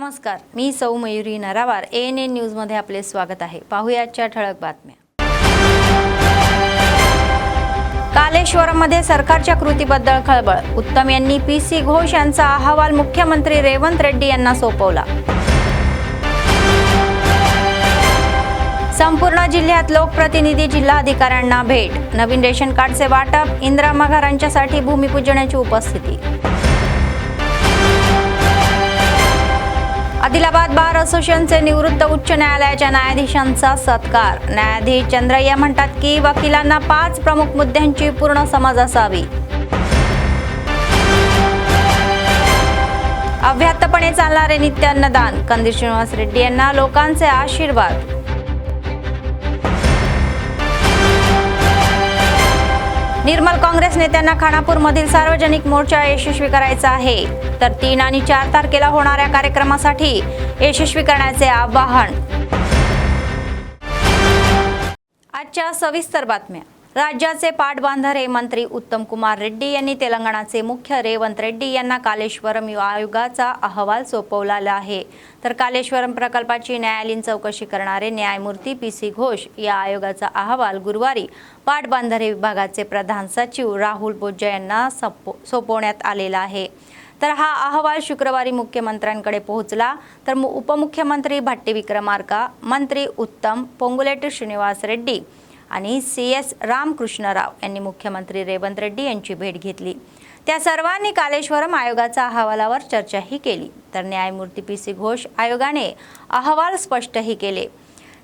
नमस्कार, मी सौ Mayuri नरावार। ANN news मध्ये आपले स्वागत आहे। पाहुयाच्या ठळक बातम्या। कालेश्वरमध्ये सरकारच्या कृतीबद्दल खळबळ। उत्तम यांनी PC घोष यांचा अहवाल मुख्यमंत्री रेवंत रेड्डी यांना सोपवला। संपूर्ण जिल्ह्यात लोकप्रतिनिधी जिल्हाधिकाऱ्यांना भेट। नवीन रेशन कार्डचे वाटप, इंदिरा घरांच्यासाठी भूमिपूजनाची उपस्थिती। आदिलाबाद बार असोसिएशनचे निवृत्त उच्च न्यायालयाच्या न्यायाधीशांचा सत्कार। न्यायाधीश चंद्रय्या म्हणतात की वकिलांना 5 प्रमुख मुद्द्यांची पूर्ण समज असावी। अव्याहतपणे चालणारे नित्य अन्नदान। कंदील श्रीनिवास रेड्डी यांना लोकांचे आशीर्वाद। निर्मल काँग्रेस नेत्यांना खानापूरमधील सार्वजनिक मोर्चा यशस्वी करायचा आहे, तर 3 आणि 4 तारखेला होणाऱ्या कार्यक्रमासाठी यशस्वी करण्याचे आवाहन। आजच्या सविस्तर बातम्या। राज्याचे पाटबंधारे मंत्री उत्तम कुमार रेड्डी यांनी तेलंगणाचे मुख्य रेवंत रेड्डी यांना कालेश्वरम आयोगाचा अहवाल सोपवला आहे, तर कालेश्वरम प्रकल्पाची न्यायालयीन चौकशी करणारे न्यायमूर्ती PC घोष या आयोगाचा अहवाल गुरुवारी पाटबंधारे विभागाचे प्रधान सचिव राहुल बोज्जा यांना सोपवण्यात आलेला आहे। तर हा अहवाल शुक्रवारी मुख्यमंत्र्यांकडे पोहोचला, तर उपमुख्यमंत्री भट्टी विक्रमार्का, मंत्री उत्तम, पोंगुलेटी श्रीनिवास रेड्डी आणि CS रामकृष्णराव यांनी मुख्यमंत्री रेवंत रेड्डी यांची भेट घेतली। त्या सर्वांनी कालेश्वरम आयोगाच्या अहवालावर चर्चाही केली। तर न्यायमूर्ती PC घोष आयोगाने अहवाल स्पष्टही केले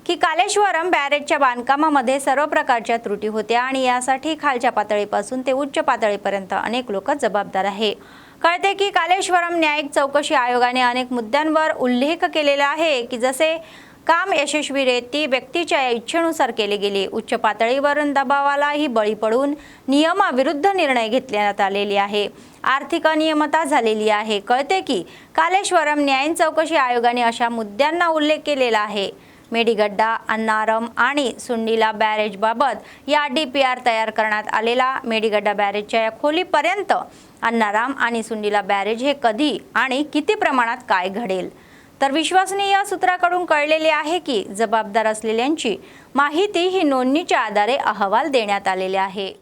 की कालेश्वरम बॅरेजच्या बांधकामामध्ये सर्व प्रकारच्या त्रुटी होत्या आणि यासाठी खालच्या पातळीपासून ते उच्च पातळीपर्यंत अनेक लोक जबाबदार आहे। कळते की कालेश्वरम न्यायिक चौकशी आयोगाने अनेक मुद्द्यांवर उल्लेख केलेला आहे की जसे काम यशस्वीरित्या व्यक्तीच्या इच्छेनुसार केले गेले, उच्च पातळीवरून दबावालाही बळी पडून नियमाविरुद्ध निर्णय घेतण्यात आलेले आहे, आर्थिक अनियमितता झालेली आहे। कळते की कालेश्वरम न्यायिक चौकशी आयोगाने अशा मुद्द्यांना उल्लेख केलेला आहे। मेडीगड्डा, अन्नारम आणि सुंडीला बॅरेज बाबत या DPR तयार करण्यात आलेला मेडीगड्डा बॅरेजच्या या खोलीपर्यंत अन्नाराम आणि सुंडीला बॅरेज हे कधी आणि किती प्रमाणात काय घडेल, तर विश्वसनीय सूत्राकडून कळलेले आहे की जबाबदार असलेल्यांची माहिती ही नोंदणीच्या आधारे अहवाल देण्यात आलेले आहे।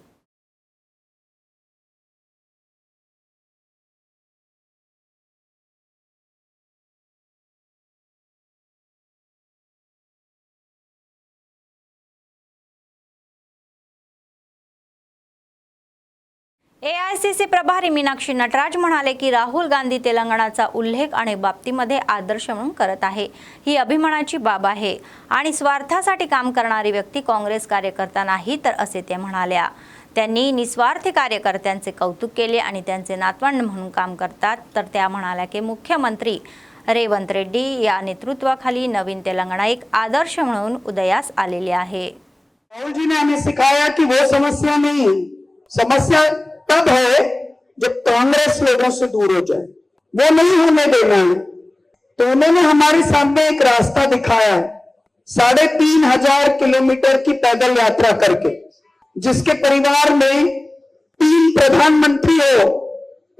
AICC प्रभारी मीनाक्षी नटराज म्हणाले की राहुल गांधी तेलंगणाचा उल्लेख अनेक बाबतीमध्ये आदर्श म्हणून करत आहे, ही अभिमानाची बाब आहे आणि स्वार्थासाठी काम करणारी व्यक्ती काँग्रेस कार्यकर्ता नाही, तर असे त्या म्हणाल्या। त्यांनी निस्वार्थी कार्यकर्त्यांचे कौतुक केले आणि त्यांचे नातवंड म्हणून काम करतात। तर त्या म्हणाल्या की मुख्यमंत्री रेवंत रेड्डी या नेतृत्वाखाली नवीन तेलंगणा एक आदर्श म्हणून उदयास आलेले आहे। राहुल जी ने हमें सिखाया कि वो समस्या नहीं, समस्या तब है जब कांग्रेस लोगों से दूर हो जाए, वो नहीं होने देना है। तो उन्होंने हमारे सामने एक रास्ता दिखाया, 3500 किलोमीटर की पैदल यात्रा करके, जिसके परिवार में 3 प्रधानमंत्री हो,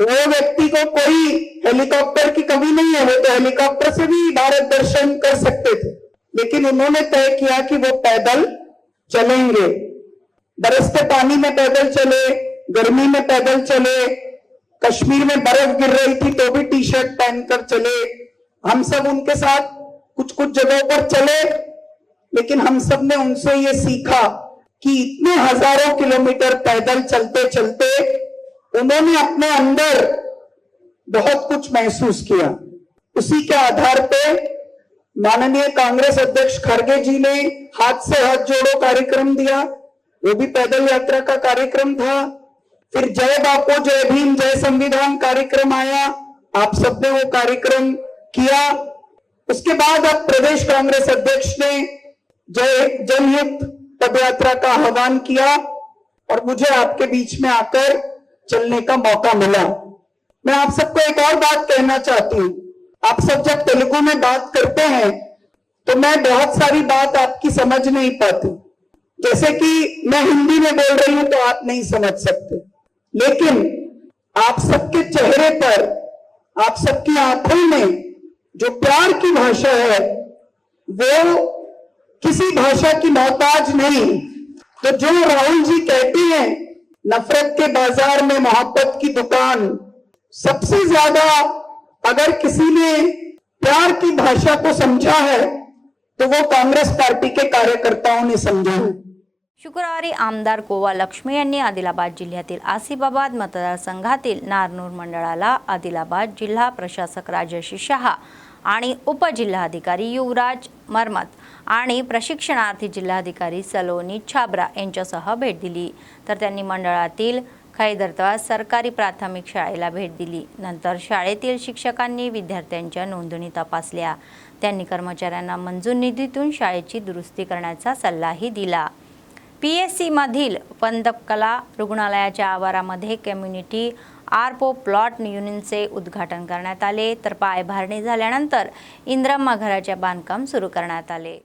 वो व्यक्ति को कोई हेलीकॉप्टर की कमी नहीं है, वो तो हेलीकॉप्टर से भी भारत दर्शन कर सकते थे, लेकिन उन्होंने तय किया कि वो पैदल चलेंगे। बरसते पानी में पैदल चले, गर्मी में पैदल चले, कश्मीर में बर्फ गिर रही थी तो भी टी-शर्ट पहनकर चले। हम सब उनके साथ कुछ कुछ जगहों पर चले, लेकिन हम सब ने उनसे ये सीखा कि इतने हजारों किलोमीटर पैदल चलते चलते उन्होंने अपने अंदर बहुत कुछ महसूस किया। उसी के आधार पे माननीय कांग्रेस अध्यक्ष खड़गे जी ने हाथ से हाथ जोड़ो कार्यक्रम दिया, वो भी पैदल यात्रा का कार्यक्रम था। फिर जय बापू जय भीम जय संविधान कार्यक्रम आया, आप सबने वो कार्यक्रम किया। उसके बाद अब प्रदेश कांग्रेस अध्यक्ष ने जय जनहित पदयात्रा का आह्वान किया और मुझे आपके बीच में आकर चलने का मौका मिला। मैं आप सबको एक और बात कहना चाहती हूँ, आप सब जब तेलुगु में बात करते हैं तो मैं बहुत सारी बात आपकी समझ नहीं पाती, जैसे कि मैं हिंदी में बोल रही हूं तो आप नहीं समझ सकते, लेकिन आप सबके चेहरे पर, आप सबकी आंखों में जो प्यार की भाषा है वो किसी भाषा की मोहताज नहीं। तो जो राहुल जी कहते हैं नफरत के बाजार में मोहब्बत की दुकान, सबसे ज्यादा अगर किसी ने प्यार की भाषा को समझा है तो वो कांग्रेस पार्टी के कार्यकर्ताओं ने समझा है। शुक्रवारी आमदार कोवा लक्ष्मी यांनी आदिलाबाद जिल्ह्यातील आसिफाबाद मतदारसंघातील नारनूर मंडळाला आदिलाबाद जिल्हा प्रशासक राजर्षी शहा आणि उपजिल्हाधिकारी युवराज मरमत आणि प्रशिक्षणार्थी जिल्हाधिकारी सलोनी छाबरा यांच्यासह भेट दिली। तर त्यांनी मंडळातील खैदरतळा सरकारी प्राथमिक शाळेला भेट दिली। नंतर शाळेतील शिक्षकांनी विद्यार्थ्यांच्या नोंदणी तपासल्या। त्यांनी कर्मचाऱ्यांना मंजूर निधीतून शाळेची दुरुस्ती करण्याचा सल्लाही दिला। PSC मधील पंदपकला रुग्णालयाच्या आवारामध्ये कम्युनिटी आरपो प्लॉट युनिटचे उद्घाटन करण्यात आले। तर पायाभरणी झाल्यानंतर इंद्रम्मा घराचे बांधकाम सुरू करण्यात आले।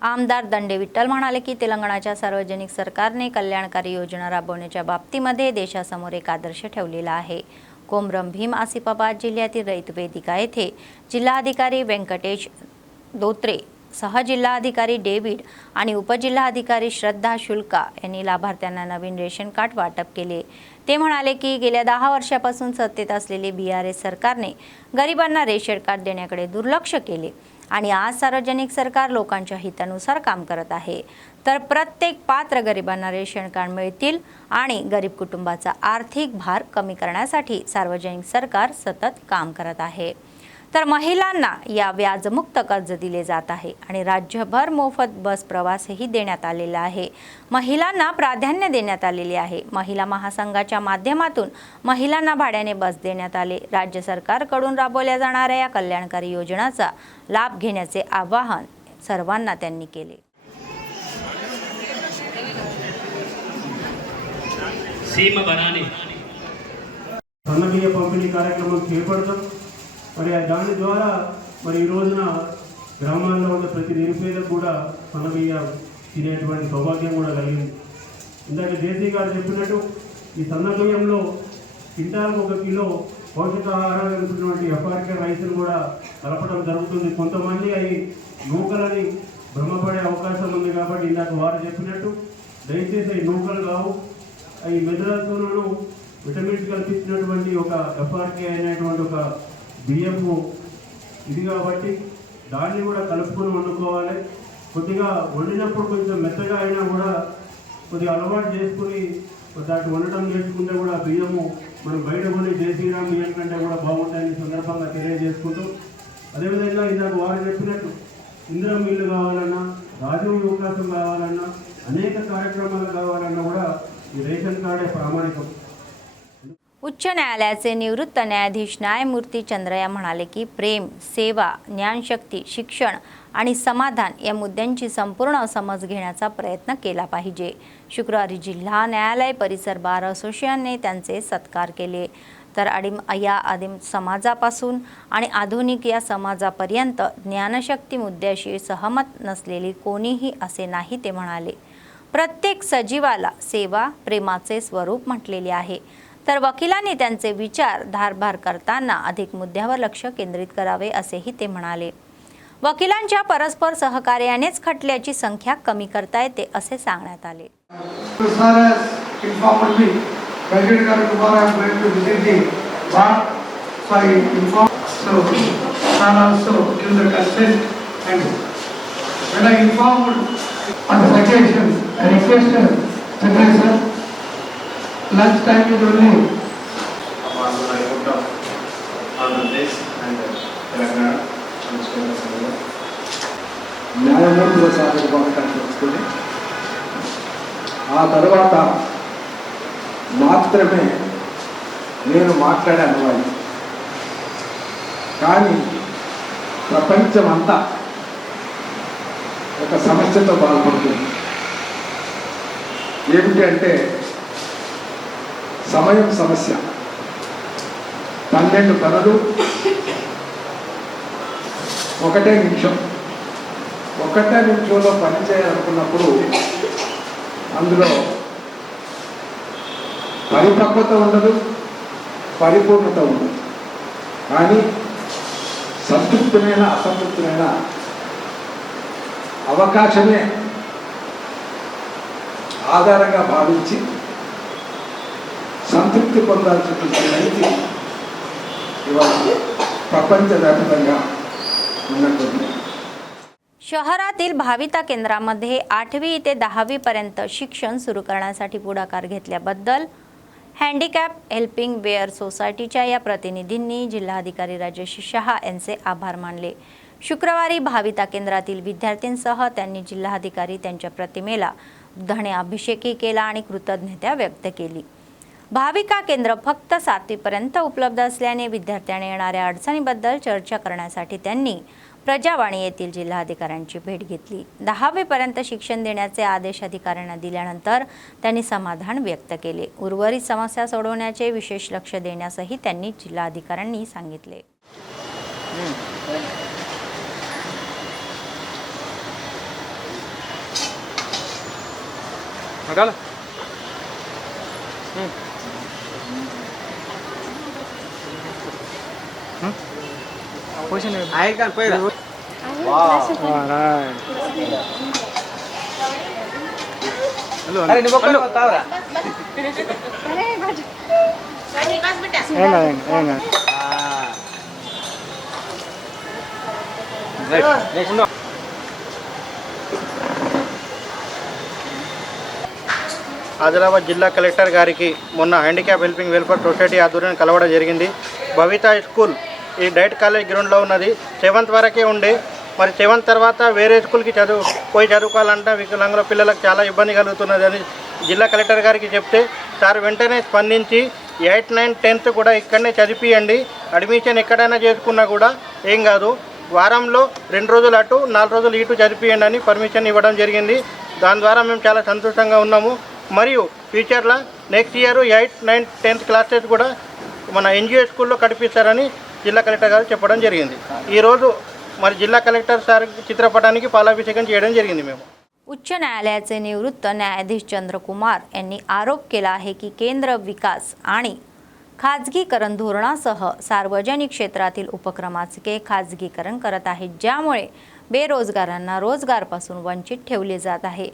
आमदार दंडे विठ्ठल म्हणाले की तेलंगणाच्या सार्वजनिक सरकारने कल्याणकारी योजना राबवण्याच्या बाबतीमध्ये देशासमोर एक आदर्श ठेवलेला आहे। कोमरम भीम आसिफाबाद जिल्ह्यातील रयत वेदिका येथे जिल्हाधिकारी व्यंकटेश दोत्रे सह जिल्हाधिकारी डेव्हिड आणि उपजिल्हाधिकारी श्रद्धा शुल्का यांनी लाभार्थ्यांना नवीन रेशन कार्ड वाटप केले। ते म्हणाले की गेल्या 10 वर्षापासून सत्तेत असलेले BRS सरकारने गरिबांना रेशन कार्ड देण्याकडे दुर्लक्ष केले आणि आज सार्वजनिक सरकार लोकांच्या हितानुसार काम करत आहे। तर प्रत्येक पात्र गरिबांना रेशन कार्ड मिळतील आणि गरीब कुटुंबाचा आर्थिक भार कमी करण्यासाठी सार्वजनिक सरकार सतत काम करत आहे। तर महिलांना या व्याजमुक्त कर्ज दिले जात आहे आणि राज्यभर मोफत बस प्रवासही देण्यात आलेला आहे। महिलांना प्राधान्य देण्यात आलेले आहे। महिला महासंघाच्या माध्यमातून महिलांना भाड्याने बस देण्यात आले। राज्य सरकारकडून राबवल्या जाणाऱ्या या कल्याणकारी योजनांचा लाभ घेण्याचे आवाहन सर्वांना त्यांनी केले। सीमा बनाने సన్నబియ్య పంపిణీ కార్యక్రమం చేపడతాం। మరి దాని ద్వారా మరి ఈ రోజున గ్రామాల్లో ఉన్న ప్రతి నిరుపేదకు కూడా సన్నబియ్య తినేటువంటి సౌభాగ్యం కూడా కలిగింది। ఇందాక జేసీ గారు చెప్పినట్టు ఈ సన్నబియ్యంలో క్వింటాల్కు 1 కిలో పోషకాహారాలు కలిపినటువంటి FRK రైస్ను కూడా కలపడం జరుగుతుంది। కొంతమంది అవి నూకలని భ్రమపడే అవకాశం ఉంది కాబట్టి ఇందాక వారు చెప్పినట్టు దయచేసి అవి నూకలు కావు, అవి మెదడుతోనూ విటమిన్స్ కల్పించినటువంటి ఒక FRK అనేటువంటి ఒక బియ్యము ఇది కాబట్టి దాన్ని కూడా కలుపుకొని వండుకోవాలి। కొద్దిగా వండినప్పుడు కొంచెం మెత్తగా అయినా కూడా కొద్దిగా అలవాటు చేసుకుని దాన్ని వండటం నేర్చుకుంటే కూడా బియ్యము మనం బయట కొని జయశ్రీరామ్ బియ్యం కంటే కూడా బాగుంటాయని సందర్భంగా తెలియజేసుకుంటూ, అదేవిధంగా ఇందాక వారు చెప్పినట్టు ఇందిరమ్మ ఇల్లు కావాలన్నా, రాజీవ్ అవకాశం కావాలన్నా, అనేక కార్యక్రమాలు కావాలన్నా కూడా ఈ రేషన్ కార్డే ప్రామాణికం। उच्च न्यायालयाचे निवृत्त न्यायाधीश न्यायमूर्ती चंद्रया म्हणाले की प्रेम, सेवा, ज्ञानशक्ती, शिक्षण आणि समाधान या मुद्द्यांची संपूर्ण समज घेण्याचा प्रयत्न केला पाहिजे। शुक्रवारी जिल्हा न्यायालय परिसर बार असोसिएशनने त्यांचे सत्कार केले। तर आदिम समाजापासून आणि आधुनिक या समाजापर्यंत ज्ञानशक्ती मुद्द्याशी सहमत नसलेली कोणीही असे नाही ते म्हणाले। प्रत्येक सजीवाला सेवा प्रेमाचे स्वरूप म्हटलेले आहे। तर वकिलांनी त्यांचे विचार धारभार करताना अधिक मुद्द्यावर लक्ष केंद्रित करावे असेही ते म्हणाले। वकिलांच्या परस्पर सहकार्यानेच खटल्याची संख्या कमी करता येते असे सांगण्यात आले। Lunch time is only upon the report of Andhra Pradesh and Telangana and State Assembly. న్యాయమూర్తుల సాధన తెలుసుకుని ఆ తర్వాత మాత్రమే నేను మాట్లాడే అనుభవం. కానీ ప్రపంచమంతా ఒక సమస్యతో బాధపడుతుంది. ఏమిటి అంటే సమయం సమస్య. 12 పనులు ఒకటే నిమిషంలో పని చేయాలనుకున్నప్పుడు అందులో పరిపక్వత ఉండదు, పరిపూర్ణత ఉండదు. కానీ సంతృప్తిమైన అసంతృప్తిమైన అవకాశమే ఆధారంగా భావించి సంతృప్తి పొందాల్సినటువంటి రైతు ఇవాళ प्रपंचव्यापी शहरातील भाविता केंद्रामध्ये 8वी ते 10वी पर्यंत शिक्षण सुरू करण्यासाठी पुढाकार घेतल्याबद्दल हँडिकॅप हेल्पिंग वेअर सोसायटीच्या या प्रतिनिधींनी जिल्हाधिकारी राजेश शहा यांचे आभार मानले। शुक्रवारी भाविता केंद्रातील विद्यार्थ्यांसह त्यांनी जिल्हाधिकारी त्यांच्या प्रतिमेला दुधाने अभिषेकही केला आणि कृतज्ञता व्यक्त केली। भाविका केंद्र फक्त 7वी पर्यंत उपलब्ध असल्याने विद्यार्थ्यांना येणाऱ्या अडचणींबद्दल चर्चा करण्यासाठी त्यांनी प्रजावाणी येथील जिल्हाधिकाऱ्यांची भेट घेतली। 10वी पर्यंत शिक्षण देण्याचे आदेश अधिकाऱ्यांना दिल्यानंतर त्यांनी समाधान व्यक्त केले। उर्वरित समस्या सोडवण्याचे विशेष लक्ष देण्यासही त्यांनी जिल्हाधिकाऱ्यांनी सांगितले। आहे का पहिला अरे निबो कलो तावरा ఆదిలాబాద్ జిల్లా కలెక్టర్ గారికి మొన్న హ్యాండిక్యాప్ హెల్పింగ్ వెల్ఫేర్ సొసైటీ ఆధ్వర్యంలో కలవడం జరిగింది। భవితా స్కూల్ ఈ డైట్ కాలేజ్ గ్రౌండ్లో ఉన్నది। 7th వరకే ఉండే, మరి 7th తర్వాత వేరే స్కూల్కి చదువుకోవాలంటే వికలాంగుల పిల్లలకు చాలా ఇబ్బంది కలుగుతున్నది అని జిల్లా కలెక్టర్ గారికి చెప్తే సార్ వెంటనే స్పందించి 8, 9, 10th కూడా ఇక్కడనే చదివియండి, అడ్మిషన్ ఎక్కడైనా చేసుకున్నా కూడా ఏం కాదు, వారంలో 2 రోజులు అటు 4 రోజులు ఇటు చదివియండి అని పర్మిషన్ ఇవ్వడం జరిగింది। దాని ద్వారా మేము చాలా సంతోషంగా ఉన్నాము। మరియు ఫ్యూచర్లో నెక్స్ట్ ఇయర్ 8, 9, 10th క్లాసెస్ కూడా మన ఎన్జిఓ స్కూల్లో కడిపిస్తారని జిల్లా कलेक्टर గారు చెప్పడం జరిగింది। ఈ రోజు మరి జిల్లా कलेक्टर సార్ చిత్రపటానికి పాలాభిషేకం చేయడం జరిగింది। మేము उच्च न्यायालयाचे निवृत्त न्यायाधीश चंद्रकुमार यांनी आरोप केला आहे की केंद्र विकास आणि खाजगीकरण धोरणासह सार्वजनिक क्षेत्रातील उपक्रमांचे खाजगीकरण करत आहे, ज्यामुळे बेरोजगारांना रोजगारापासून वंचित ठेवले जात आहे।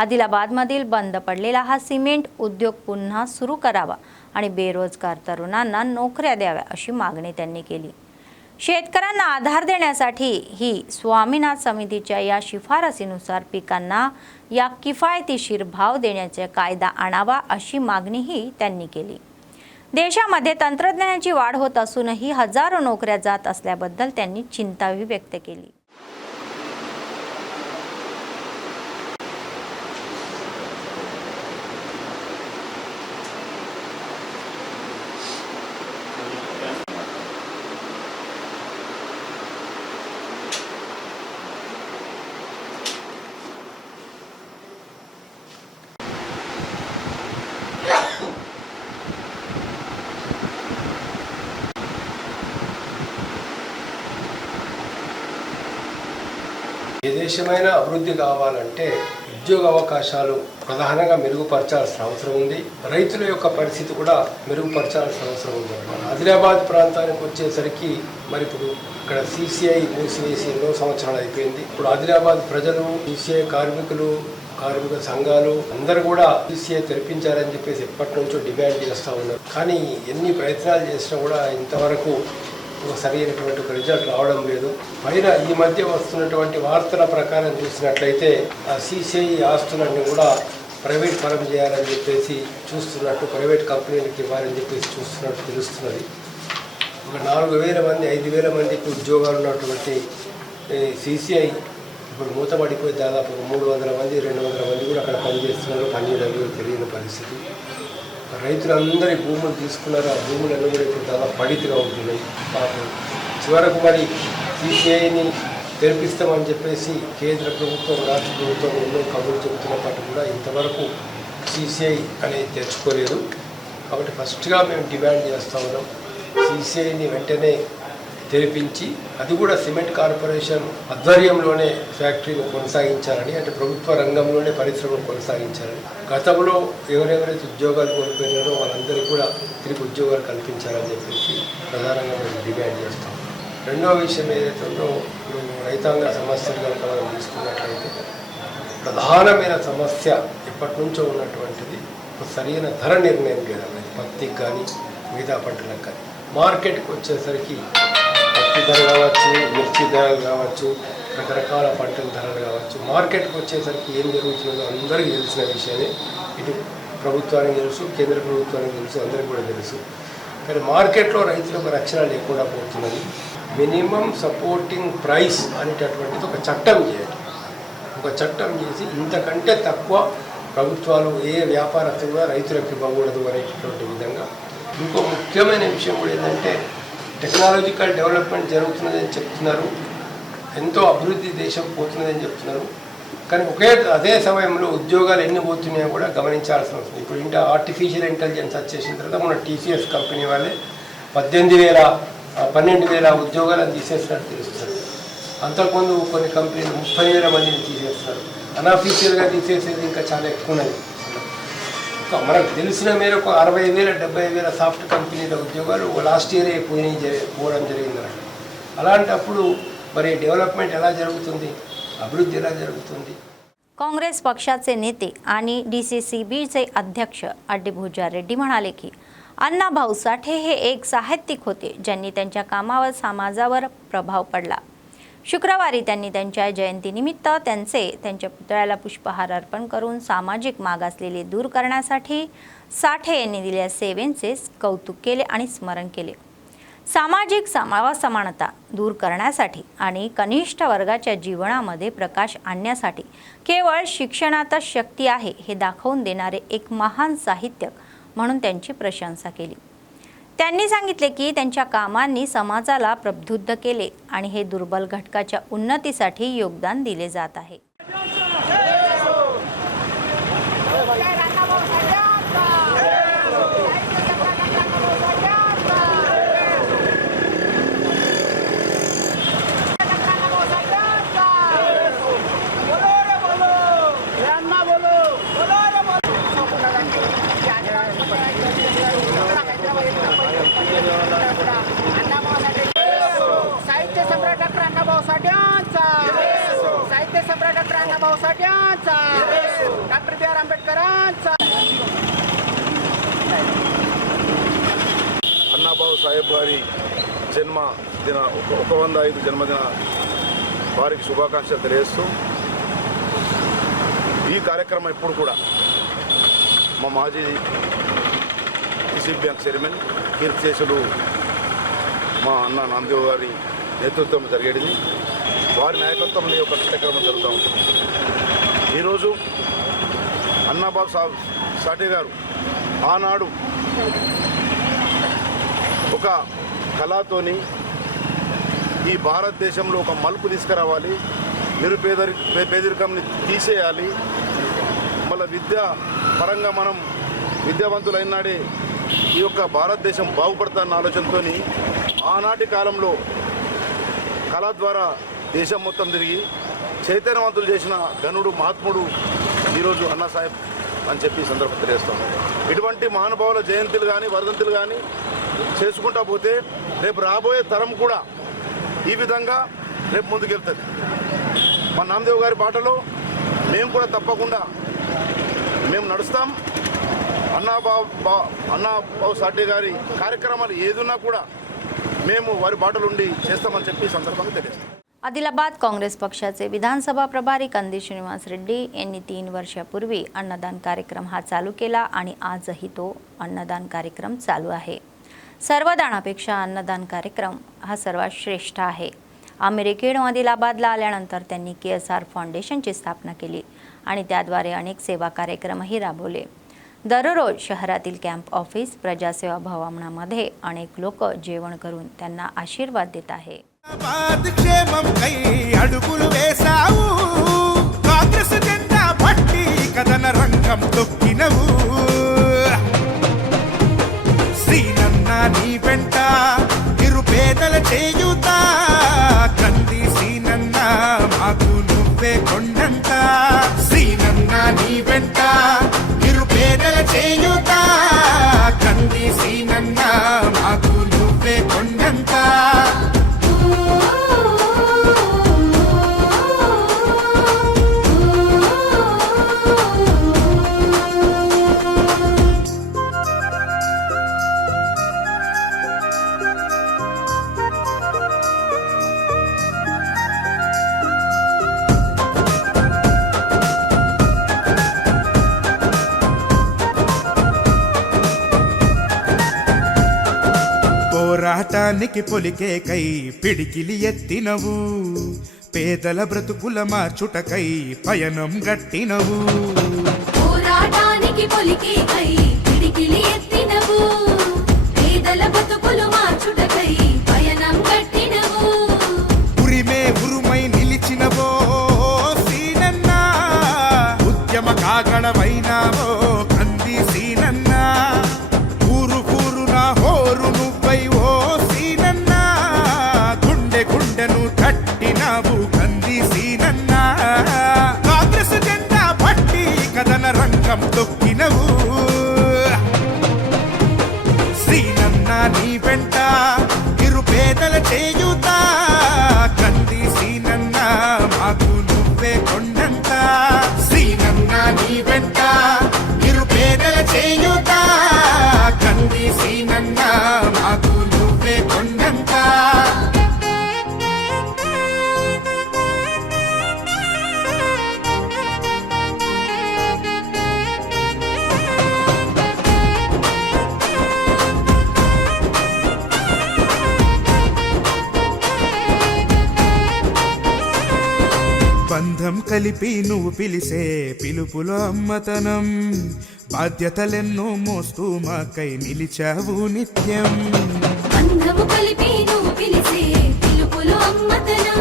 आदिलाबादमधील बंद पडलेला हा सिमेंट उद्योग पुन्हा सुरू करावा आणि बेरोजगार तरुणांना नोकऱ्या द्याव्या अशी मागणी त्यांनी केली। शेतकऱ्यांना आधार देण्यासाठी ही स्वामीनाथ समितीच्या या शिफारसीनुसार पिकांना या किफायतशीर भाव देण्याचा कायदा आणावा अशी मागणीही त्यांनी केली। देशामध्ये तंत्रज्ञानाची वाढ होत असूनही हजारो नोकऱ्या जात असल्याबद्दल त्यांनी चिंताही व्यक्त केली। ఏ దేశమైన అభివృద్ధి కావాలంటే ఉద్యోగ అవకాశాలు ప్రధానంగా మెరుగుపరచాల్సిన అవసరం ఉంది। రైతుల యొక్క పరిస్థితి కూడా మెరుగుపరచాల్సిన అవసరం ఉంది। ఆదిలాబాద్ ప్రాంతానికి వచ్చేసరికి మరి ఇప్పుడు ఇక్కడ సిసిఐ మూసివేసి ఎన్నో సంవత్సరాలు అయిపోయింది। ఇప్పుడు ఆదిలాబాద్ ప్రజలు, సిసిఐ కార్మికులు, కార్మిక సంఘాలు అందరూ కూడా సిసిఐ తెరిపించారని చెప్పేసి ఎప్పటి నుంచో డిమాండ్ చేస్తూ ఉన్నారు। కానీ ఎన్ని ప్రయత్నాలు చేసినా కూడా ఇంతవరకు సరైనటువంటి ఒక రిజల్ట్ రావడం లేదు। పైన ఈ మధ్య వస్తున్నటువంటి వార్తల ప్రకారం చూసినట్లయితే ఆ సిసిఐ ఆస్తులన్నీ కూడా ప్రైవేట్ పరం చేయాలని చెప్పేసి చూస్తున్నట్టు, ప్రైవేట్ కంపెనీలకు ఇవ్వాలని చెప్పేసి చూస్తున్నట్టు తెలుస్తున్నది। ఒక 4,000 మంది 5,000 మందికి ఉద్యోగాలు ఉన్నటువంటి సిసిఐ ఇప్పుడు మూతపడిపోయి దాదాపు 300 మంది 200 మంది కూడా అక్కడ పనిచేస్తున్నారు, పనిచేయడం తెలియని పరిస్థితి। రైతులందరి భూములు తీసుకున్నారు. ఆ భూములన్నీ కూడా ఇప్పుడు దాదాపు పడితిగా ఉంటున్నాయి. పాపం చివరకు మరి సిసిఐని తెరిపిస్తామని చెప్పేసి కేంద్ర ప్రభుత్వం రాష్ట్ర ప్రభుత్వం ఎన్నో కబుర్లు చెబుతున్నప్పటికీ కూడా ఇంతవరకు సిసిఐ అనేది తెచ్చుకోలేదు. కాబట్టి ఫస్ట్గా మేము డిమాండ్ చేస్తూ ఉన్నాం, సిసిఐని వెంటనే తెరిపించి అది కూడా సిమెంట్ కార్పొరేషన్ ఆధ్వర్యంలోనే ఫ్యాక్టరీని కొనసాగించాలని, అంటే ప్రభుత్వ రంగంలోనే పరిశ్రమను కొనసాగించాలని, గతంలో ఎవరెవరైతే ఉద్యోగాలు కోల్పోయినారో వాళ్ళందరికీ కూడా తిరిగి ఉద్యోగాలు కల్పించాలని చెప్పేసి ప్రధానంగా మేము డిమాండ్ చేస్తాం. రెండవ విషయం ఏదైతే ఉందో, ఇప్పుడు రైతాంగ సమస్యలు కనుక మనం తీసుకున్నట్లయితే ప్రధానమైన సమస్య ఎప్పటి నుంచో ఉన్నటువంటిది సరైన ధర నిర్ణయం లేదండి. పత్తికి కానీ మిగతా పంటలకు కానీ మార్కెట్కి వచ్చేసరికి పత్తి ధర కావచ్చు, మిర్చి ధరలు కావచ్చు, రకరకాల పంటల ధరలు కావచ్చు, మార్కెట్కి వచ్చేసరికి ఏం జరుగుతుందో అందరికీ తెలిసిన విషయమే. ఇటు ప్రభుత్వానికి తెలుసు, కేంద్ర ప్రభుత్వానికి తెలుసు, అందరికీ కూడా తెలుసు. కానీ మార్కెట్లో రైతులకు రక్షణ లేకుండా పోతున్నది. మినిమం సపోర్టింగ్ ప్రైస్ అనేటటువంటిది ఒక చట్టం చేయాలి. ఒక చట్టం చేసి ఇంతకంటే తక్కువ ప్రభుత్వాలు ఏ వ్యాపారస్తులు కూడా రైతులకు ఇవ్వకూడదు అనేటటువంటి విధంగా. ఇంకో ముఖ్యమైన విషయం కూడా ఏంటంటే, టెక్నాలజికల్ డెవలప్మెంట్ జరుగుతున్నదని చెప్తున్నారు, ఎంతో అభివృద్ధి దేశం పోతున్నదని చెప్తున్నారు. కానీ అదే సమయంలో ఉద్యోగాలు ఎన్ని పోతున్నాయో కూడా గమనించాల్సిన అవసరం. ఇప్పుడు ఆర్టిఫిషియల్ ఇంటెలిజెన్స్ వచ్చేసిన తర్వాత మన టీసీఎస్ కంపెనీ వాళ్ళే 12,000 ఉద్యోగాలను తీసేసినట్టు తెలుస్తుంది. అంతకుముందు కొన్ని కంపెనీలు 30,000 మందిని తీసేస్తున్నారు. అన్అఫీషియల్గా తీసేసేది ఇంకా చాలా ఎక్కువ ఉన్నది. మనకు తెలిసిన మేరకు 60,000 70,000 సాఫ్ట్ కంపెనీల ఉద్యోగాలు లాస్ట్ ఇయరే పోవడం జరిగింది. అలాంటప్పుడు మరి डेव्हलपमेंट ఎలా జరుగుతుంది, अभिवृद्धी ఎలా జరుగుతుంది? काँग्रेस पक्षाचे नेते आणि DCCBचे अध्यक्ष अड्डीभुजा रेड्डी म्हणाले की अण्णाभाऊ साठे हे एक साहित्यिक होते ज्यांनी त्यांच्या कामावर समाजावर प्रभाव पडला. शुक्रवारी त्यांनी त्यांच्या जयंतीनिमित्त त्यांच्या पुतळ्याला पुष्पहार अर्पण करून सामाजिक मागासलेले दूर करण्यासाठी साठे यांनी दिलेल्या सेवेचे कौतुक केले आणि स्मरण केले. सामाजिक असमानता दूर करण्यासाठी आणि कनिष्ठ वर्गाच्या जीवनामध्ये प्रकाश आणण्यासाठी केवळ शिक्षणातच शक्ती आहे हे दाखवून देणारे एक महान साहित्यक म्हणून त्यांची प्रशंसा केली. त्यांनी सांगितले की त्यांच्या कामांनी समाजाला प्रबुद्ध केले आणि हे दुर्बल घटकाच्या उन्नतीसाठी योगदान दिले जात आहे. साहित्य सम्राट डॉक्टर अण्णाभाऊ साठ्यांचा, साहित्य सम्राट डॉक्टर अण्णाभाऊ साठ्यांचा, डॉक्टर बी आर आंबेडकरांचा. అన్నాబాబు సాహెబ్ గారి జన్మదిన 105 జన్మదిన వారికి శుభాకాంక్షలు తెలియజేస్తూ ఈ కార్యక్రమం ఇప్పుడు కూడా మా మాజీ డిసిసి బ్యాంక్ చైర్మన్ కీర్తిశేషులు మా అన్న నామదేవ్ గారి నేతృత్వం జరిగేది. వారి నాయకత్వంలో ఈ యొక్క కార్యక్రమం జరుగుతూ ఉంటుంది. ఈరోజు అన్నాబాబు సాఠే గారు ఆనాడు ఒక కళతోని ఈ భారతదేశంలో ఒక మలుపు తీసుకురావాలి, పేదరికంని తీసేయాలి, మళ్ళీ విద్యా పరంగా మనం విద్యావంతులైనాడే ఈ యొక్క భారతదేశం బాగుపడతాన్న ఆలోచనతో ఆనాటి కాలంలో కళ ద్వారా దేశం మొత్తం తిరిగి చైతన్యవంతులు చేసిన ఘనుడు మహాత్ముడు ఈరోజు అన్నా సాహెబ్ అని చెప్పి సందర్భం తెలియజేస్తాము. ఇటువంటి మహానుభావుల జయంతులు కానీ వర్ధంతులు కానీ చేసుకుంటా పోతే రేపు రాబోయే తరం కూడా ఈ విధంగా రేపు ముందుకెళ్తుంది. మా నామదేవ్ గారి బాటలో మేము కూడా తప్పకుండా మేము నడుస్తాం. అన్నాబాబు సాఠే గారి కార్యక్రమాలు ఏదున్నా కూడా మేము వారి బాటలుండి చేస్తామని చెప్పి సందర్భంగా తెలియజేస్తాం. आदिलाबाद काँग्रेस पक्षाचे विधानसभा प्रभारी कंदी श्रीनिवास रेड्डी यांनी 3 वर्षापूर्वी अन्नदान कार्यक्रम हा चालू केला आणि आजही तो अन्नदान कार्यक्रम चालू आहे. सर्व दानापेक्षा अन्नदान कार्यक्रम हा सर्वात श्रेष्ठ आहे. अमेरिकेहून आदिलाबादला आल्यानंतर त्यांनी KSR फाउंडेशनची स्थापना केली आणि त्याद्वारे अनेक सेवा कार्यक्रमही राबवले. दररोज शहरातील कॅम्प ऑफिस प्रजासेवा भवनामध्ये अनेक लोक जेवण करून त्यांना आशीर्वाद देत आहे. అడుగులు వేసావు కాంగ్రెస్ జెండా పట్టి కథన రంగం తొక్కినవు శ్రీనన్న నీ వెంట నిరుపేదల చేయుత కంది శ్రీనన్న మాకు నువ్వే కొండంత శ్రీనన్న నీ వెంట నిరుపేదల చేయుత కంది శ్రీనన్న మాకు నువ్వే కొండంత పోరాటానికి పొలికే కై పిడికిలి ఎత్తినవు పేదల బ్రతుకుల మార్చుటకై పయనం గట్టినవు పోరాటానికి పొలికే కై పిడికిలి ఎత్తినవు పేదల బ్రతుకులు మార్చుటకై పయనం గట్టినవు ఉరిమే ఉరుమై నిలిచినవో సీనన్న ఉద్యమ కాగడవైనావో కంది సీనన్న ఊరు ఊరున హోరు నువ్వై ఓ సీనన్న గుండె గుండెను తట్టినావు కంది సీనన్న కాంగ్రెస్ జెండా పట్టి కథన రంగం తొక్కినవు శ్రీనన్న నీ వెంట నిరుపేదల చేయుత కంది శ్రీనన్న మాకు నువ్వే కొండంత శ్రీనన్న నీ వెంట నిరుపేదల చేయుత కంది శ్రీనన్న మాకు నువ్వే కొండంత బంధం కలిపి నువ్వు పిలిసే పిలుపులో అమ్మతనం బాధ్యతలెన్నో మోస్తూ మాకై నిలిచావు నిత్యం బంధము కలిపి నువ్వు पिलिसे पिलुपुलो अम्मतनं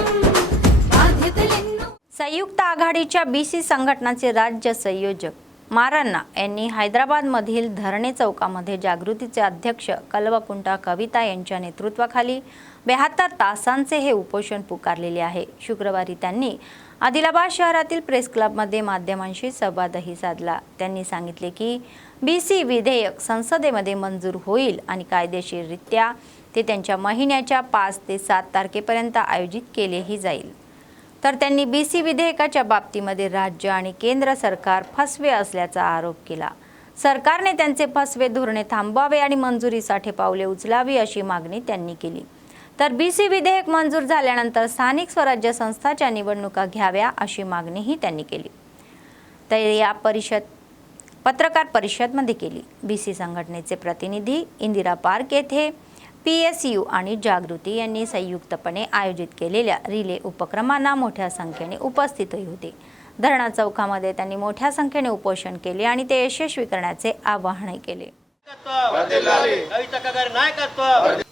बाध्यतलेन्नो. संयुक्त आघाडीच्या बीसी संघटनाचे राज्य संयोजक मारण्णा यांनी हैदराबादमधील धरणे चौकामध्ये जागृतीचे अध्यक्ष कल्वकुंटा कविता यांच्या नेतृत्वाखाली 72 तासांचे हे उपोषण पुकारलेले आहे. शुक्रवारी त्यांनी आदिलाबाद शहरातील प्रेस क्लबमध्ये माध्यमांशी संवादही साधला. त्यांनी सांगितले की बीसी विधेयक संसदेमध्ये मंजूर होईल आणि कायदेशीररित्या ते त्यांच्या महिन्याच्या 5 ते 7 तारखेपर्यंत आयोजित केलेही जाईल. तर त्यांनी बीसी विधेयकाच्या बाबतीमध्ये राज्य आणि केंद्र सरकार फसवे असल्याचा आरोप केला. सरकारने त्यांचे फसवे धोरणे थांबवावे आणि मंजुरीसाठी पावले उचलावी अशी मागणी त्यांनी केली. तर बीसी विधेयक मंजूर झाल्यानंतर स्थानिक स्वराज्य संस्थांच्या निवडणुका घ्याव्या अशी मागणीही त्यांनी केली. तर या पत्रकार परिषदेमध्ये केली. बीसी संघटनेचे प्रतिनिधी इंदिरा पार्क येथे PSU आणि जागृती यांनी संयुक्तपणे आयोजित केलेल्या रिले उपक्रमांना मोठ्या संख्येने उपस्थितही होते. धरणा चौकामध्ये त्यांनी मोठ्या संख्येने उपोषण केले आणि ते यशस्वी करण्याचे आवाहनही केले.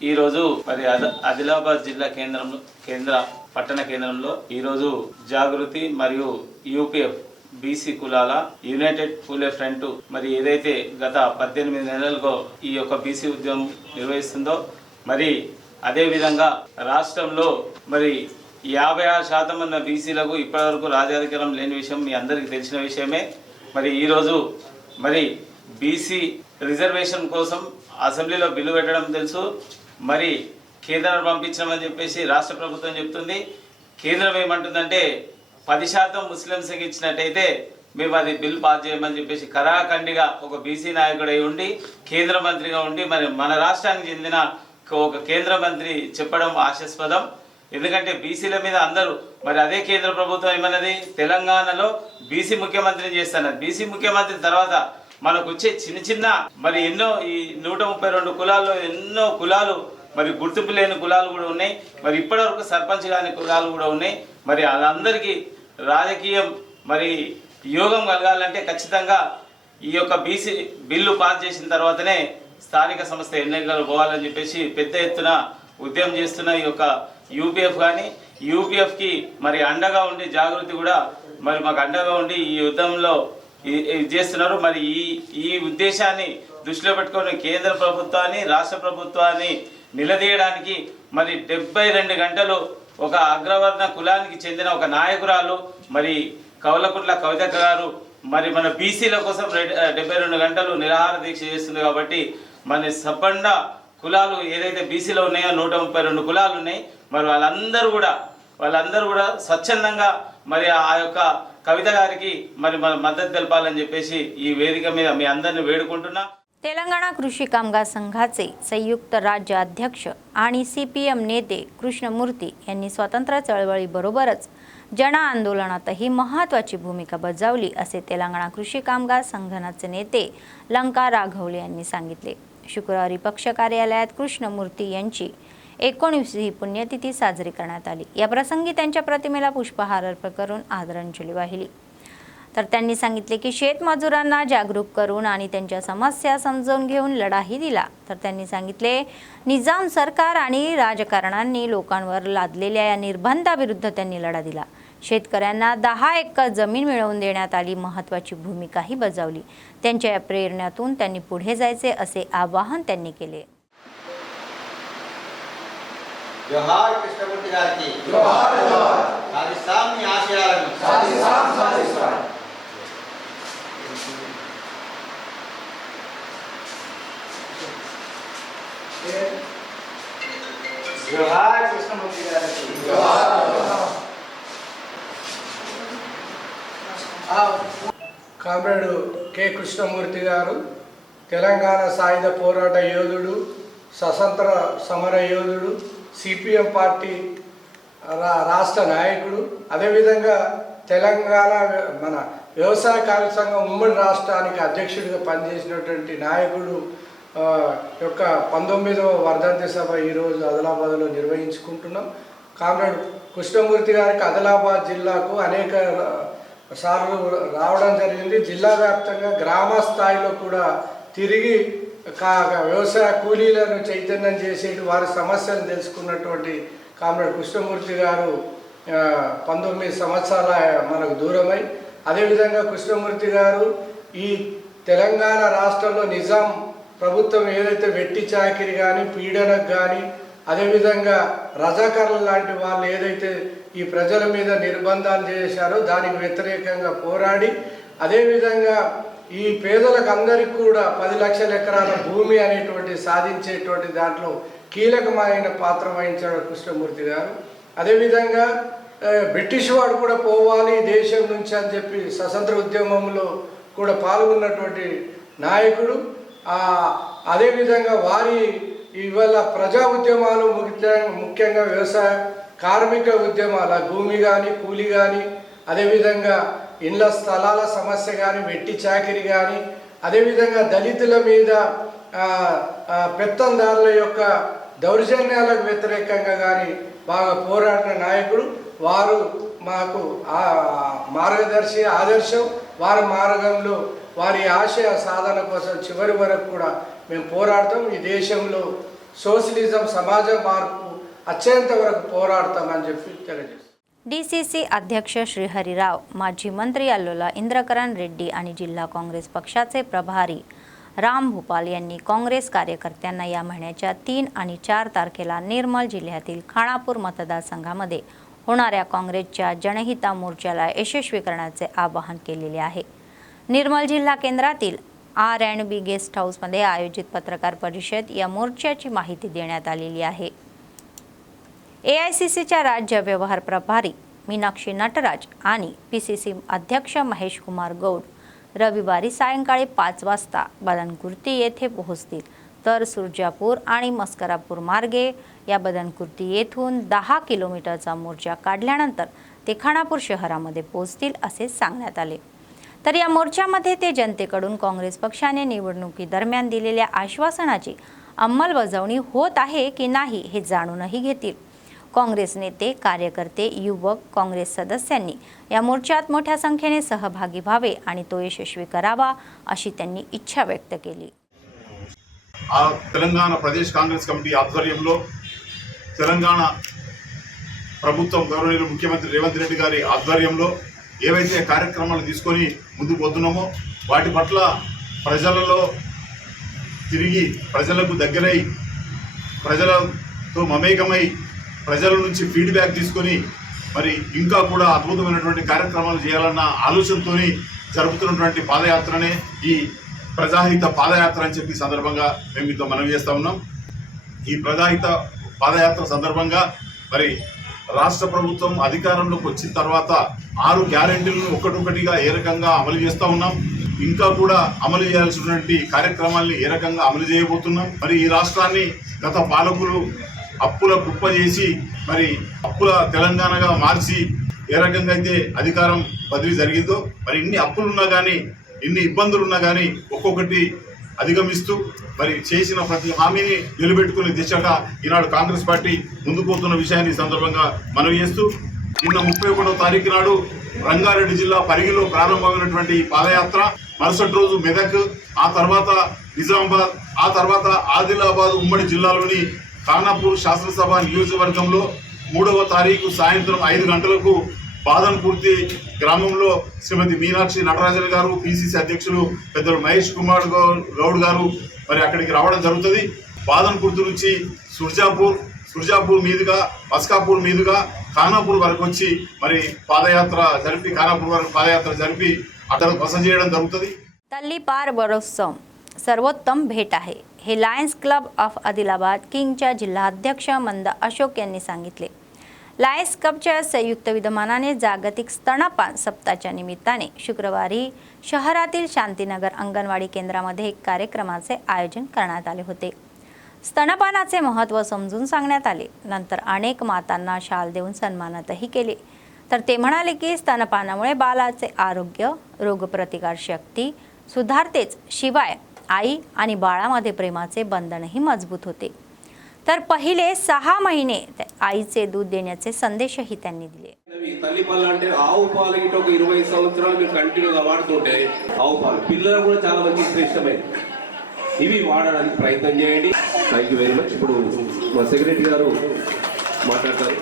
ఈ రోజు మరి ఆదిలాబాద్ జిల్లా కేంద్ర పట్టణ కేంద్రంలో ఈ రోజు జాగృతి మరియు యూపీఎఫ్ బీసీ కులాల యునైటెడ్ పూలే ఫ్రంట్ మరి ఏదైతే గత 18 నెలలుగా ఈ యొక్క బీసీ ఉద్యమం నిర్వహిస్తుందో మరి అదే విధంగా రాష్ట్రంలో మరి 56% ఉన్న బీసీలకు ఇప్పటివరకు రాజ్యాధికారం లేని విషయం మీ అందరికీ తెలిసిన విషయమే. మరి ఈరోజు మరి బీసీ రిజర్వేషన్ కోసం అసెంబ్లీలో బిల్లు పెట్టడం తెలుసు. మరి కేంద్రం పంపించమని చెప్పేసి రాష్ట్ర ప్రభుత్వం చెప్తుంది. కేంద్రం ఏమంటుందంటే 10% ముస్లింస్కి ఇచ్చినట్టయితే మేము అది బిల్ పాస్ చేయమని చెప్పేసి కరాఖండిగా ఒక బీసీ నాయకుడై ఉండి కేంద్ర మంత్రిగా ఉండి మరి మన రాష్ట్రానికి చెందిన ఒక కేంద్ర మంత్రి చెప్పడం ఆశాస్పదం. ఎందుకంటే బీసీల మీద అందరూ మరి అదే కేంద్ర ప్రభుత్వం ఏమన్నది తెలంగాణలో బీసీ ముఖ్యమంత్రిని చేస్తున్నారు. బీసీ ముఖ్యమంత్రి తర్వాత మనకు వచ్చే చిన్న మరి ఎన్నో ఈ 132 కులాల్లో ఎన్నో కులాలు మరి గుర్తింపు లేని కులాలు కూడా ఉన్నాయి. మరి ఇప్పటివరకు సర్పంచ్ కాని కులాలు కూడా ఉన్నాయి. మరి వాళ్ళందరికీ రాజకీయం మరి యోగం కలగాలంటే ఖచ్చితంగా ఈ యొక్క బీసీ బిల్లు పాస్ చేసిన తర్వాతనే స్థానిక సంస్థ ఎన్నికలు పోవాలని చెప్పేసి పెద్ద ఎత్తున ఉద్యమం చేస్తున్న ఈ యొక్క యూపీఎఫ్ కానీ యూపీఎఫ్కి మరి అండగా ఉండి జాగృతి కూడా మరి మాకు అండగా ఉండి ఈ యుద్ధంలో చేస్తున్నారు. మరి ఈ ఉద్దేశాన్ని దృష్టిలో పెట్టుకొని కేంద్ర ప్రభుత్వాన్ని రాష్ట్ర ప్రభుత్వాన్ని నిలదీయడానికి మరి 72 గంటలు ఒక అగ్రవర్ణ కులానికి చెందిన ఒక నాయకురాలు మరి కవలకుంట్ల కవిత గారు మరి మన బీసీల కోసం 72 గంటలు నిరాహార దీక్ష చేస్తుంది. కాబట్టి మన సబ్బండ కులాలు ఏదైతే బీసీలో ఉన్నాయో 132 కులాలు ఉన్నాయి. మరి వాళ్ళందరూ కూడా స్వచ్ఛందంగా మరి ఆ యొక్క కవిత గారికి మరి మన మద్దతు తెలపాలని చెప్పేసి ఈ వేదిక మీద మీ అందరిని वेडुకుంటున్నా. तेलंगणा कृषी कामगार संघाचे संयुक्त राज्य अध्यक्ष आणि CPM नेते कृष्णमूर्ती यांनी स्वातंत्र्य चळवळीबरोबरच जन आंदोलनातही महत्त्वाची भूमिका बजावली असे तेलंगणा कृषी कामगार संघटनेचे नेते लंका राघवले यांनी सांगितले. शुक्रवारी पक्ष कार्यालयात कृष्णमूर्ती यांची 19वी पुण्यतिथी साजरी करण्यात आली. या प्रसंगी त्यांच्या प्रतिमेला पुष्पहार अर्पण करून आदरांजली वाहिली. तर त्यांनी सांगितले की शेतमजुरांना जागरूक करून आणि त्यांच्या समस्या समजून घेऊन लढाही दिला. तर त्यांनी सांगितले निजाम सरकार आणि राजकारण्यांनी लोकांवर लादलेल्या या निर्बंधाविरुद्ध त्यांनी लढा दिला. शेतकऱ्यांना 10 एकर जमीन मिळवून देण्यात आली, महत्त्वाची भूमिकाही बजावली. त्यांच्या या प्रेरणेतून त्यांनी पुढे जायचे असे आवाहन त्यांनी केले. जोहार कृष्णमूर्ति गाరికి जोहार जोहार సాధిస్తాం మీ ఆశయాలను సాధిస్తాం जोहार कृष्णमूर्ति गाరికి जोहार కామ్రేడ్ కె కృష్ణమూర్తి గారు తెలంగాణ సాయుధ పోరాట యోధుడు, స్వతంత్ర సమర యోధుడు, సిపిఎం పార్టీ రాష్ట్ర నాయకుడు, అదేవిధంగా తెలంగాణ మన వ్యవసాయ కార్మిక సంఘం ఉమ్మడి రాష్ట్రానికి అధ్యక్షుడిగా పనిచేసినటువంటి నాయకుడు యొక్క 19వ వర్ధంతి సభ ఈరోజు ఆదిలాబాద్లో నిర్వహించుకుంటున్నాం. కామ్రేడ్ కృష్ణమూర్తి గారికి ఆదిలాబాద్ జిల్లాకు అనేక సార్లు రావడం జరిగింది. జిల్లా వ్యాప్తంగా గ్రామ స్థాయిలో కూడా తిరిగి వ్యవసాయ కూలీలను చైతన్యం చేసేటి వారి సమస్యలను తెలుసుకున్నటువంటి కామ్రేడ్ కృష్ణమూర్తి గారు 19 సంవత్సరాల మనకు దూరమై, అదేవిధంగా కృష్ణమూర్తి గారు ఈ తెలంగాణ రాష్ట్రంలో నిజాం ప్రభుత్వం ఏదైతే వెట్టి చాకిరి కానీ పీడనకు కానీ అదేవిధంగా రజాకర్ల లాంటి వాళ్ళు ఏదైతే ఈ ప్రజల మీద నిర్బంధాలు చేశారో దానికి వ్యతిరేకంగా పోరాడి, అదేవిధంగా ఈ పేదలకు అందరికీ కూడా 10 లక్షల ఎకరాల భూమి అనేటువంటి సాధించేటువంటి దాంట్లో కీలకమైన పాత్ర వహించాడు కృష్ణమూర్తి గారు. అదేవిధంగా బ్రిటిష్ వాడు కూడా పోవాలి దేశం నుంచి అని చెప్పి స్వతంత్ర ఉద్యమంలో కూడా పాల్గొన్నటువంటి నాయకుడు. అదేవిధంగా వారి ఇవాళ ప్రజా ఉద్యమాలు ముఖ్యంగా వ్యవసాయ కార్మిక ఉద్యమాల భూమి కానీ కూలి కానీ అదేవిధంగా ఇండ్ల స్థలాల సమస్య కానీ వెట్టి చాకిరి కానీ అదేవిధంగా దళితుల మీద పెత్తందారుల యొక్క దౌర్జన్యాలకు వ్యతిరేకంగా కానీ బాగా పోరాడిన నాయకుడు. వారు మాకు మార్గదర్శి ఆదర్శం. వారి మార్గంలో వారి ఆశయ సాధన కోసం చివరి వరకు కూడా మేము పోరాడతాం. ఈ దేశంలో సోషలిజం సమాజ మార్పు అత్యంత వరకు పోరాడతామని చెప్పి తెలియజేస్తాం. DCC अध्यक्ष श्रीहरीराव, माजी मंत्री अल्लोला इंद्रकरण रेड्डी आणि जिल्हा काँग्रेस पक्षाचे प्रभारी राम भूपाल यांनी काँग्रेस कार्यकर्त्यांना या महिन्याच्या 3 आणि 4 तारखेला निर्मल जिल्ह्यातील खानापूर मतदारसंघामध्ये होणाऱ्या काँग्रेसच्या जनहिता मोर्चाला यशस्वी करण्याचे आवाहन केलेले आहे. निर्मल जिल्हा केंद्रातील R&B गेस्ट हाऊसमध्ये आयोजित पत्रकार परिषद या मोर्चाची माहिती देण्यात आलेली आहे. AICCच्या राज्य व्यवहार प्रभारी मीनाक्षी नटराज आणि PCC अध्यक्ष महेश कुमार गौड रविवारी सायंकाळी 5 वाजता बदनकुर्ती येथे पोहोचतील. तर सुरजापूर आणि मस्करापूर मार्गे या बदनकुर्ती येथून 10 किलोमीटरचा मोर्चा काढल्यानंतर ते खानापूर शहरामध्ये पोहोचतील असे सांगण्यात आले. तर या मोर्चामध्ये ते जनतेकडून काँग्रेस पक्षाने निवडणुकीदरम्यान दिलेल्या आश्वासनाची अंमलबजावणी होत आहे की नाही हे जाणूनही घेतील. काँग्रेस नेते, कार्यकर्ते, युवक, काँग्रेस सदस्यांनी या मोर्चात मोठ्या संख्येने सहभागी व्हावे आणि तो यशस्वी करावा अशी त्यांनी इच्छा व्यक्त केली. తెలంగాణ ప్రదేశ్ కాంగ్రెస్ కమిటీ ఆధ్వర్యంలో తెలంగాణ ప్రభుత్వం గౌరవనీయులు ముఖ్యమంత్రి రేవంత్ రెడ్డి గారి ఆధ్వర్యంలో ఏవైతే కార్యక్రమాలు తీసుకొని ముందుకు పోతున్నామో వాటి పట్ల ప్రజలలో తిరిగి ప్రజలకు దగ్గరై ప్రజలతో మమేకమై ప్రజల నుంచి ఫీడ్బ్యాక్ తీసుకొని మరి ఇంకా కూడా అద్భుతమైనటువంటి కార్యక్రమాలు చేయాలన్న ఆలోచనతోని జరుపుతున్నటువంటి పాదయాత్రనే ఈ ప్రజాహిత పాదయాత్ర అని చెప్పి సందర్భంగా మేము మీతో మనవి చేస్తా ఉన్నాం. ఈ ప్రజాహిత పాదయాత్ర సందర్భంగా మరి రాష్ట్ర ప్రభుత్వం అధికారంలోకి వచ్చిన తర్వాత 6 గ్యారెంటీలను ఒక్కొక్కటిగా ఏ రకంగా అమలు చేస్తూ ఉన్నాం, ఇంకా కూడా అమలు చేయాల్సినటువంటి కార్యక్రమాల్ని ఏ రకంగా అమలు చేయబోతున్నాం. మరి ఈ రాష్ట్రాన్ని గత పాలకులు అప్పుల కుప్ప చేసి మరి అప్పుల తెలంగాణగా మార్చి ఏ రకంగా అయితే అధికారం బదిలీ జరిగిందో మరి ఇన్ని అప్పులున్నా కానీ ఇన్ని ఇబ్బందులున్నా కానీ ఒక్కొక్కటి అధిగమిస్తూ మరి చేసిన ప్రతి హామీని నిలబెట్టుకునే దిశగా ఈనాడు కాంగ్రెస్ పార్టీ ముందుకు పోతున్న విషయాన్ని సందర్భంగా మనవి చేస్తూ నిన్న 31వ తారీఖు నాడు రంగారెడ్డి జిల్లా పరిగిలో ప్రారంభమైనటువంటి ఈ పాదయాత్ర మరుసటి రోజు మెదక్, ఆ తర్వాత నిజామాబాద్, ఆ తర్వాత ఆదిలాబాద్ ఉమ్మడి జిల్లాలోని ఖానాపూర్ శాసనసభ నియోజకవర్గంలో 3వ తారీఖు సాయంత్రం 5 గంటలకు బాదన్పూర్తి గ్రామంలో శ్రీమతి మీనాక్షి నటరాజన్ గారు, పిసిసి అధ్యక్షులు పెద్దలు మహేష్ కుమార్ గౌడ్ గారు మరి అక్కడికి రావడం జరుగుతుంది. బాదన్పూర్తి నుంచి సుర్జాపూర్ మీదుగా మస్కాపూర్ మీదుగా ఖానాపూర్ వరకు వచ్చి మరి ఖానాపూర్ వరకు పాదయాత్ర జరిపి అక్కడ బస చేయడం జరుగుతుంది. तल्ली पार बरोत्सव सर्वोत्तम भेट आहे हे लायन्स क्लब ऑफ आदिलाबाद किंगच्या जिल्हाध्यक्ष मंदा अशोक यांनी सांगितले. लायन्स क्लबच्या संयुक्त विद्यमानाने जागतिक स्तनपान सप्ताहाच्या निमित्ताने शुक्रवारी शहरातील शांतीनगर अंगणवाडी केंद्रामध्ये एक कार्यक्रमाचे आयोजन करण्यात आले होते. स्तनपानाचे महत्त्व समजून सांगण्यात आले. नंतर अनेक मातांना शाल देऊन सन्मानितही केले. तर ते म्हणाले की स्तनपानामुळे बाळाचे आरोग्य, रोगप्रतिकारशक्ती सुधारतेच, शिवाय आई आणि बाळामध्ये प्रेमाचे बंधनही मजबूत होते. तर पहिले 6 महिने आईचे दूध देण्याचे संदेशही त्यांनी दिले. తల్లిపాలు అంటే ఆవు పాలు ఇటు ఒక 20 సంవత్సరాలు మీరు కంటిన్యూగా వాడుతుంటే ఆవు పాలు పిల్లలు కూడా చాలా మంది ఇష్టమైంది. ఇవి వాడడానికి ప్రయత్నం చేయండి. Thank you very much. ఇప్పుడు మా సెక్రటరీ గారు మాట్లాడతారు.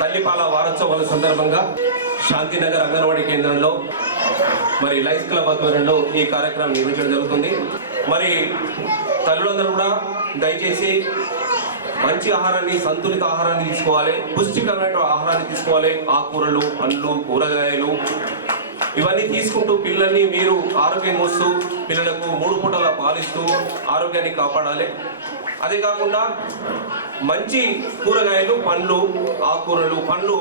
తల్లిపాల వారోత్సవాల సందర్భంగా శాంతినగర్ అంగన్వాడీ కేంద్రంలో మరి లయన్స్ క్లబ్ ఆధ్వర్యంలో ఈ కార్యక్రమం నిర్వహించడం జరుగుతుంది. మరి తల్లులందరూ కూడా దయచేసి మంచి ఆహారాన్ని, సంతులిత ఆహారాన్ని తీసుకోవాలి, పుష్టికరమైన ఆహారాన్ని తీసుకోవాలి. ఆకుకూరలు, పండ్లు, కూరగాయలు ఇవన్నీ తీసుకుంటూ పిల్లల్ని మీరు ఆరోగ్యం వస్తూ పిల్లలకు 3 పూటల పాలిస్తూ ఆరోగ్యాన్ని కాపాడాలి. అదే కాకుండా మంచి కూరగాయలు, పండ్లు, ఆకుకూరలు, పండ్లు,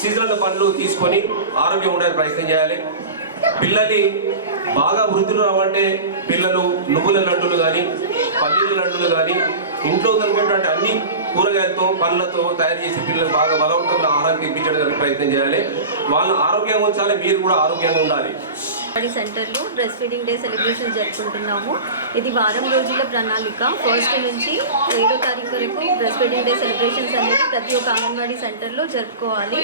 సీజనల్ పండ్లు తీసుకొని ఆరోగ్యం ఉండడానికి ప్రయత్నం చేయాలి. పిల్లల్ని బాగా వృద్ధులు రావంటే పిల్లలు నువ్వుల లడ్డులు కానీ, పల్లీల లడ్డులు కానీ, ఇంట్లో దొరికేటువంటి అన్ని కూరగాయలతో, పండ్లతో తయారు చేసి పిల్లలు బాగా బలవంతంగా ఆహారం తినిపించడానికి ప్రయత్నం చేయాలి. వాళ్ళు ఆరోగ్యంగా ఉంచాలి, మీరు కూడా ఆరోగ్యంగా ఉండాలి. సెంటర్లో బ్రెస్ట్ ఫీడింగ్ డే సెలబ్రేషన్ జరుపుకుంటున్నాము. ఇది వారం రోజుల ప్రణాళిక. 1 నుంచి 7వ తారీఖు వరకు బ్రెస్ట్ ఫీడింగ్ డే సెలబ్రేషన్స్ అనేది ప్రతి ఒక్క అంగన్వాడీ సెంటర్లో జరుపుకోవాలి.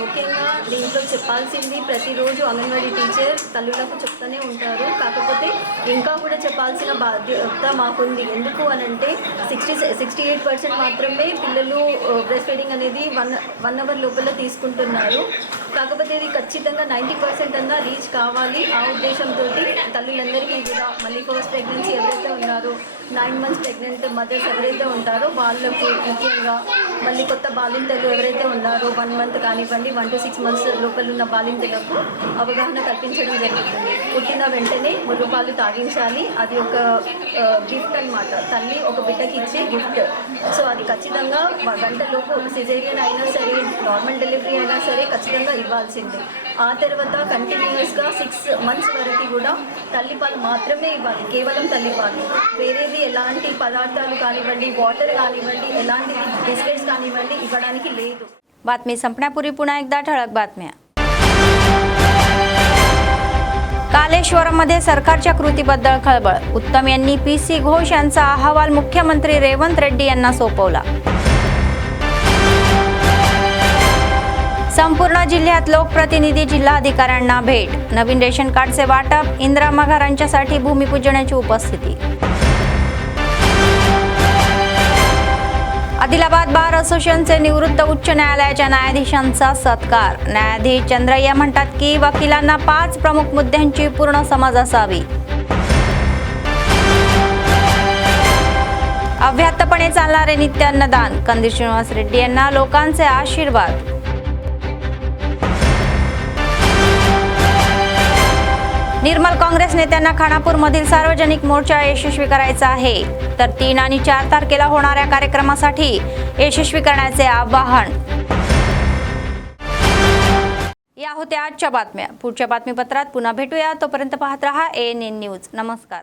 ముఖ్యంగా దీంట్లో చెప్పాల్సింది, ప్రతిరోజు అంగన్వాడీ టీచర్ తల్లులకు చెప్తూనే ఉంటారు. కాకపోతే ఇంకా కూడా చెప్పాల్సిన బాధ్యత మాకుంది. ఎందుకు అనంటే 68% మాత్రమే పిల్లలు బ్రెస్ట్ ఫీడింగ్ అనేది 1 అవర్ లోపల తీసుకుంటున్నారు. కాకపోతే ఇది ఖచ్చితంగా 90% అన్నా రీచ్ కావాలి. ఆ ఉద్దేశంతో తల్లులందరికీ కూడా మళ్ళీ ఫస్ట్ ప్రెగ్నెన్సీ ఎవరైతే ఉన్నారో, 9 మంత్స్ ప్రెగ్నెంట్ మదర్స్ ఎవరైతే ఉంటారో వాళ్ళకు ముఖ్యంగా, మళ్ళీ కొత్త బాలింతలు ఎవరైతే ఉన్నారో 1 మంత్ కానివ్వండి 1 to 6 మంత్స్ లోపల ఉన్న బాలింతలకు అవగాహన కల్పించడం జరుగుతుంది. పుట్టిన వెంటనే మురుగుపాలు తాగించాలి. అది ఒక గిఫ్ట్ అన్నమాట. తల్లి ఒక బిడ్డకి ఇచ్చే గిఫ్ట్. సో అది ఖచ్చితంగా గంటలోపు సిజేరియన్ అయినా సరే నార్మల్ డెలివరీ అయినా సరే ఖచ్చితంగా ఇవ్వాల్సిందే. ఆ తర్వాత కంటిన్యూస్గా 6 months వరకు కూడా తల్లిపాలు మాత్రమే ఇవ్వాలి, కేవలం తల్లిపాలు. వేరేది ఎలాంటి పదార్థాలు కానివ్వండి, వాటర్ कानिव्वंडी एलांटी बिस्किट्स कानिव्वंडी इव्वడానికి లేదు. बातमी संपण्यापूर्वी पुन्हा एकदा ठळक बातम्या. कालेश्वरमध्ये सरकारच्या कृतीबद्दल खळबळ. उत्तम यांनी पीसी घोष यांचा अहवाल मुख्यमंत्री रेवंत रेड्डी यांना सोपवला. संपूर्ण जिल्ह्यात लोकप्रतिनिधी जिल्हाधिकाऱ्यांना भेट. नवीन रेशन कार्डचे वाटप, इंदिरा घरांच्यासाठी भूमिपूजनाची उपस्थिती. आदिलाबाद बार असोसिएशनचे निवृत्त उच्च न्यायालयाच्या न्यायाधीशांचा सत्कार. न्यायाधीश चंद्रय्या म्हणतात की वकिलांना 5 प्रमुख मुद्द्यांची पूर्ण समज असावी. अव्याहतपणे चालणारे नित्य अन्नदान. कंदील श्रीनिवास रेड्डी यांना लोकांचे आशीर्वाद. निर्मल काँग्रेस नेत्यांना खानापूरमधील सार्वजनिक मोर्चा यशस्वी करायचा आहे, तर 3 आणि 4 तारखेला होणाऱ्या कार्यक्रमासाठी यशस्वी करण्याचे आवाहन. या होत्या आजच्या बातम्या. पुढच्या बातमीपत्रात पुन्हा भेटूया. तोपर्यंत पाहत रहा ANN न्यूज. नमस्कार.